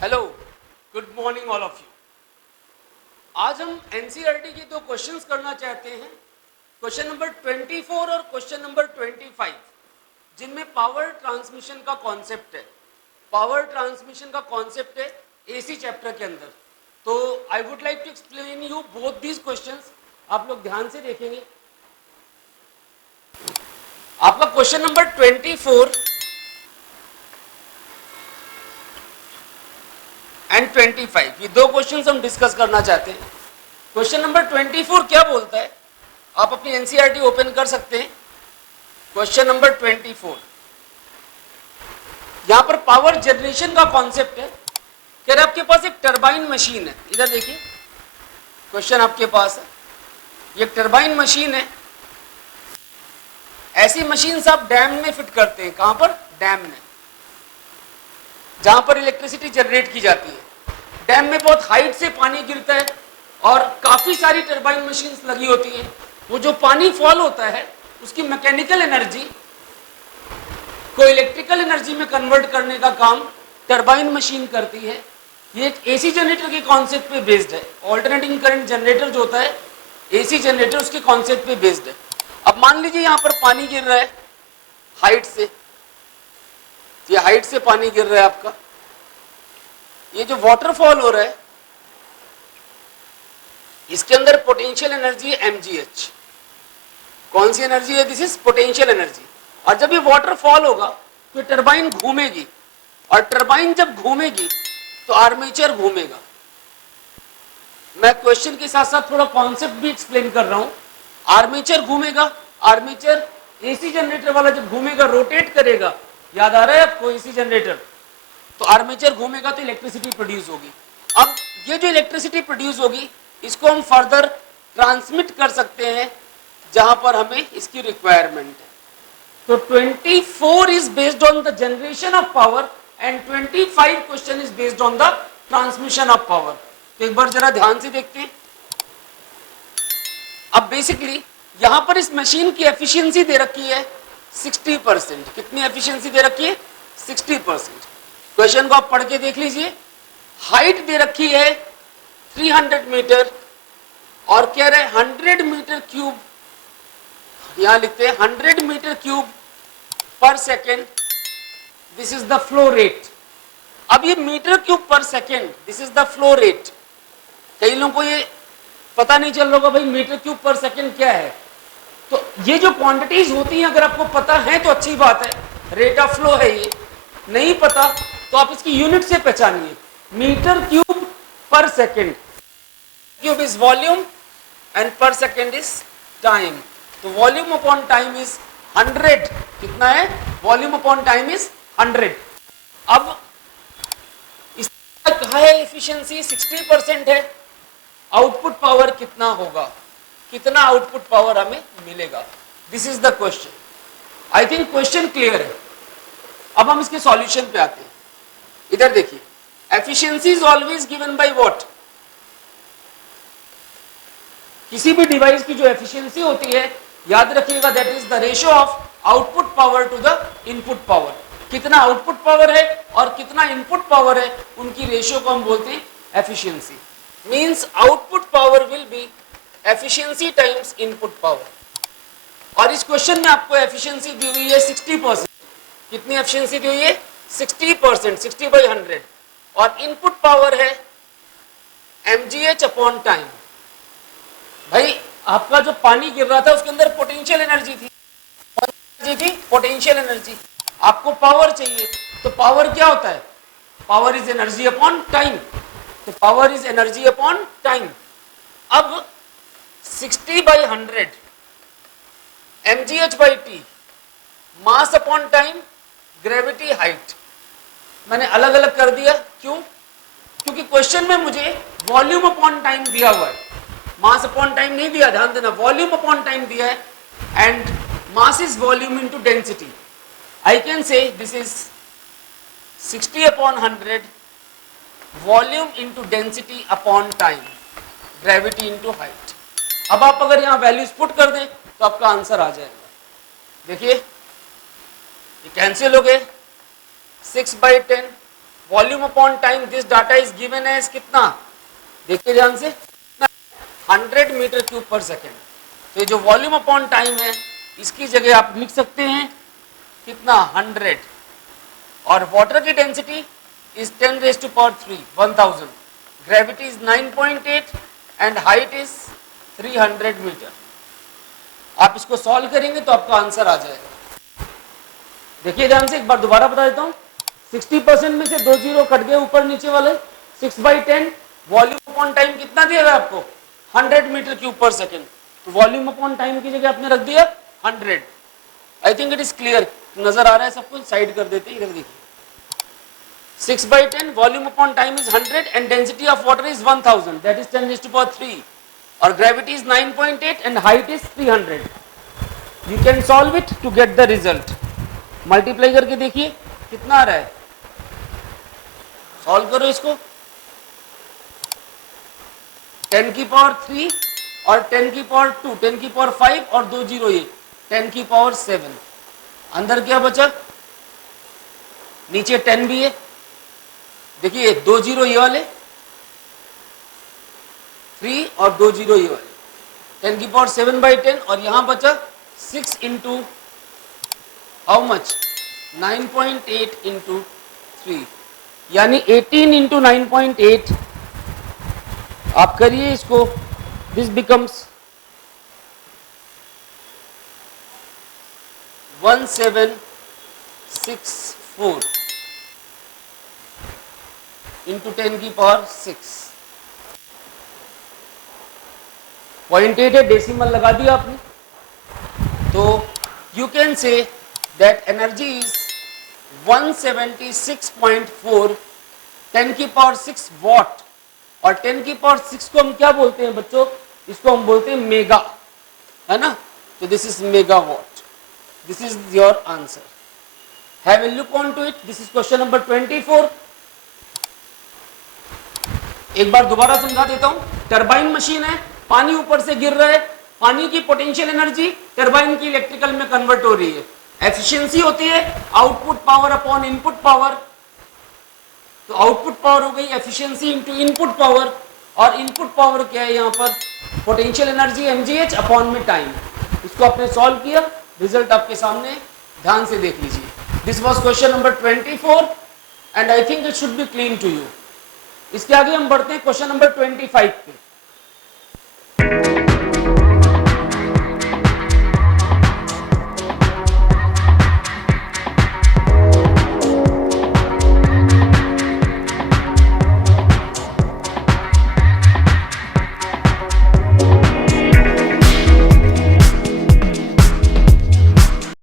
Hello, good morning all of you. आज हम NCERT के दो क्वेश्चंस करना चाहते हैं, क्वेश्चन नंबर 24 और क्वेश्चन नंबर 25, जिनमें पावर ट्रांसमिशन का कॉन्सेप्ट है। पावर ट्रांसमिशन का कॉन्सेप्ट है एसी चैप्टर के अंदर। तो I would like to explain you both these questions. आप लोग ध्यान से देखेंगे। आपका क्वेश्चन नंबर 24 एंड 25, ये दो क्वेश्चंस हम डिस्कस करना चाहते हैं। क्वेश्चन नंबर 24 क्या बोलता है, आप अपनी एनसीईआरटी ओपन कर सकते हैं। क्वेश्चन नंबर 24, यहां पर पावर जनरेशन का कॉन्सेप्ट है। कह रहे आपके पास एक टरबाइन मशीन है, इधर देखिए क्वेश्चन आपके पास है, ये टरबाइन मशीन है। ऐसी मशीन से आप डैम में फिट करते हैं। कहां पर? डैम में, जहां पर इलेक्ट्रिसिटी जनरेट की जाती है। डैम में बहुत हाइट से पानी गिरता है और काफी सारी टरबाइन मशीन्स लगी होती हैं। वो जो पानी फॉल होता है उसकी मैकेनिकल एनर्जी को इलेक्ट्रिकल एनर्जी में कन्वर्ट करने का काम टरबाइन मशीन करती है। ये एक एसी जनरेटर के कॉन्सेप्ट पे बेस्ड है। ऑल्टरनेटिंग करंट जनरेटर जो होता है एसी जनरेटर, उसके कॉन्सेप्ट पे बेस्ड है। अब मान लीजिए यहां पर पानी गिर रहा है हाइट से, ये हाइट से पानी गिर रहा है आपका। ये जो वाटरफॉल हो रहा है इसके अंदर पोटेंशियल एनर्जी है mgh। कौन सी एनर्जी है? This is potential energy. और जब ये वाटरफॉल होगा तो टरबाइन घूमेगी, और टरबाइन जब घूमेगी तो आर्मेचर घूमेगा। मैं क्वेश्चन के साथ साथ थोड़ा कॉन्सेप्ट भी एक्सप्लेन कर रहा हूं। आर्मेचर घूमेगा, आर्मेचर एसी जनरेटर वाला जब घूमेगा रोटेट करेगा, याद आ रहा है आपको एसी जनरेटर, तो आर्मेचर घूमेगा तो इलेक्ट्रिसिटी प्रोड्यूस होगी। अब ये जो इलेक्ट्रिसिटी प्रोड्यूस होगी इसको हम फर्दर ट्रांसमिट कर सकते हैं जहां पर हमें इसकी रिक्वायरमेंट है। तो 24 is based on the generation of power and 25 question is based on the transmission of power. तो एक बार जरा ध्यान से देखते हैं। अब बेसिकली यहां पर इस मशीन की एफिशिएंसी दे रखी है 60%। कितनी एफिशिएंसी दे रखी है? 60%। क्वेश्चन को आप पढ़ के देख लीजिए। हाइट दे रखी है 300 मीटर और कह रहे 100 मीटर क्यूब, यहां लिखते हैं 100 मीटर क्यूब पर second, this is the flow rate. अब ये मीटर क्यूब पर second, this is the flow rate. कई लोगों को ये पता नहीं चल रहा होगा भाई मीटर क्यूब पर सेकेंड क्या है। तो ये जो क्वांटिटीज होती हैं अगर आपको पता है तो अच्छी बात है, रेट ऑफ फ्लो है। ये नहीं पता तो आप इसकी यूनिट से पहचानिए, मीटर क्यूब पर second. Cube is volume and पर सेकेंड इज टाइम। तो वॉल्यूम अपॉन टाइम इज 100। कितना है? Volume upon time is 100। अब इसका कहा है एफिशिएंसी 60% है। आउटपुट पावर कितना होगा, कितना आउटपुट पावर हमें मिलेगा? This is the question. I think question clear है। अब हम इसके सॉल्यूशन पे आते हैं। इधर देखिए, efficiency is always given by what? किसी भी डिवाइस की जो एफिशिएंसी होती है याद रखिएगा, that is the ratio of output power to the input power. कितना आउटपुट पावर है और कितना इनपुट पावर है, उनकी रेशियो को हम बोलते हैं efficiency. Means output power will be efficiency times input power. और इस क्वेश्चन में आपको एफिशिएंसी दी हुई है 60%। कितनी एफिशिएंसी दी हुई है? 60%, 60/100। और इनपुट पावर है mgh अपॉन टाइम। भाई आपका जो पानी गिर रहा था उसके अंदर पोटेंशियल एनर्जी थी, पोटेंशियल एनर्जी। आपको पावर चाहिए, तो पावर क्या होता है? Power is energy upon time. तो power is energy upon time. अब 60/100 mgh/t, mass upon time, gravity, height. मैंने अलग अलग कर दिया, क्यों? क्योंकि क्वेश्चन में मुझे वॉल्यूम अपॉन टाइम दिया हुआ है, मास अपॉन टाइम नहीं दिया। ध्यान देना, वॉल्यूम अपॉन टाइम दिया है and mass is volume into density. I can say this is 60/100 volume into density upon time, gravity into height. अब आप अगर यहां वैल्यूज पुट कर दें तो आपका आंसर आ जाएगा। देखिए ये कैंसिल हो गए, 6/10 volume upon time, this data is given as कितना, देखिए ध्यान से, 100 मीटर क्यूब पर सेकेंड। तो ये जो वॉल्यूम अपॉन टाइम है इसकी जगह आप लिख सकते हैं कितना, 100। और वाटर की density is 10 raised to power 3, 1000। Gravity is 9.8 and height is 300 meter. आप इसको सॉल्व करेंगे तो आपका आंसर आ जाएगा। देखिए ध्यान से, एक बार दोबारा बता देता हूं, 60% में से 2 जीरो कट गए ऊपर नीचे वाले, 6/10। वॉल्यूम अपॉन टाइम कितना दिया हुआ आपको, 100 मीटर क्यूब पर सेकेंड। तो वॉल्यूम अपॉन टाइम की जगह आपने रख दिया 100। आई थिंक इट इज क्लियर, नजर आ रहा है सबको, साइड कर देते हैं, इधर देखिए। 6/10, volume upon time is 100 and density of water is 1000, that is 10 raised to power 3, और gravity is 9.8 and height is 300। You can solve it to get the result. Multiply करके देखिए कितना आ रहा है, सॉल्व करो इसको। 10 की पावर 3 और 10 की पावर 2, 10 की पावर 5 और 2 जीरो ये 10 की पावर 7। अंदर क्या बचा, नीचे 10 भी है, देखिए 2 जीरो ये वाले, 3 और 2 जीरो ये वाले, 10 की पावर 7/10, और यहां बचा 6 इंटू हाउ मच, 9.8 इंटू 3, यानी 18 इंटू 9.8। आप करिए इसको, दिस बिकम्स 1764 इंटू 10 की पावर 6। 0.8 है, डेसिमल लगा दिया आपने। तो you can say that energy is 176.4 10 की पावर 6 वॉट। और 10 की पावर 6 को हम क्या बोलते हैं बच्चों, इसको हम बोलते हैं मेगा, है ना। तो this is mega watt, this is your answer. Have a look on to it, this is question number 24। एक बार दोबारा समझा देता हूं। टरबाइन मशीन है, पानी ऊपर से गिर रहा है, पानी की पोटेंशियल एनर्जी टरबाइन की इलेक्ट्रिकल में कन्वर्ट हो रही है। एफिशिएंसी होती है output power upon input power. तो आउटपुट पावर हो गई एफिशिएंसी इंटू इनपुट पावर, और इनपुट पावर क्या है यहाँ पर, पोटेंशियल एनर्जी mgh अपॉन में टाइम। इसको आपने सॉल्व किया, रिजल्ट आपके सामने, ध्यान से देख लीजिए। This was question number 24 and I think it should be clean to you. इसके आगे हम बढ़ते हैं क्वेश्चन नंबर 25 पे।